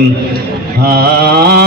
हा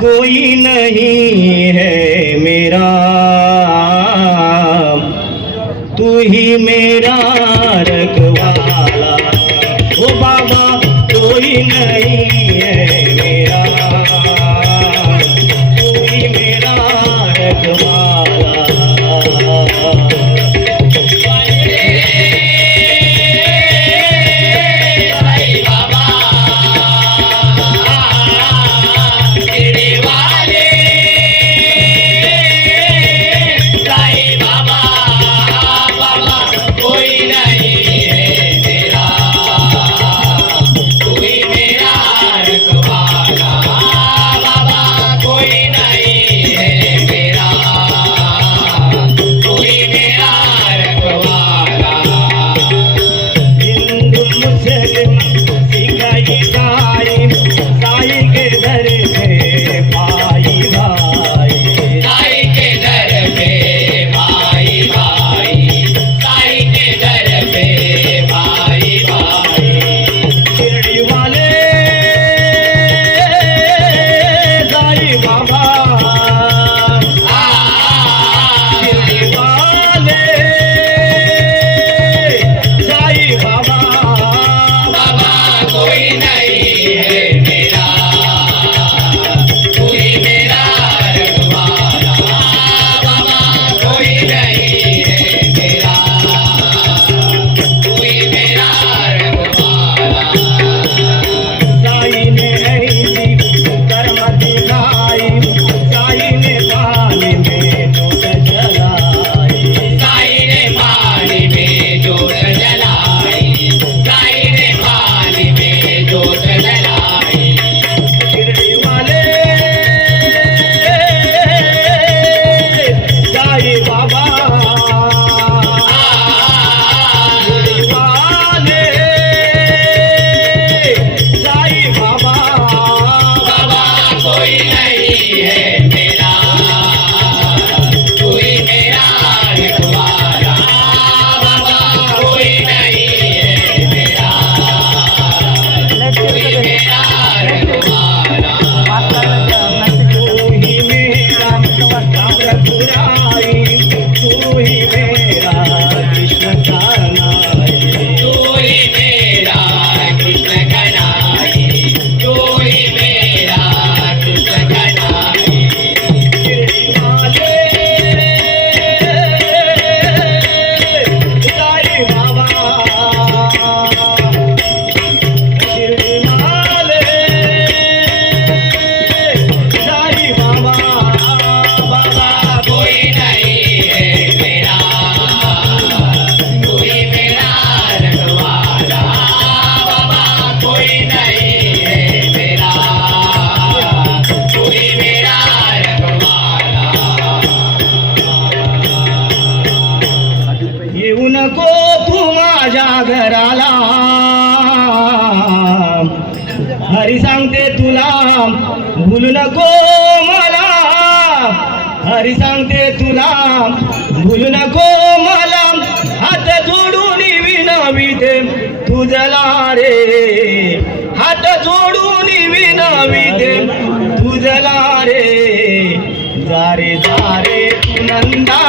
कोई नहीं है मेरा। तू ही मेरा रखवाला। ओ बाबा कोई नहीं मला हरी सांगते तुला भूलू नको मला. हरी सांगते तुला भूलू नको मला. हात जोडून विनवी दे तुझला रे. हात जोडून विनवी दे तुझला रे. जारे जारे नंदा.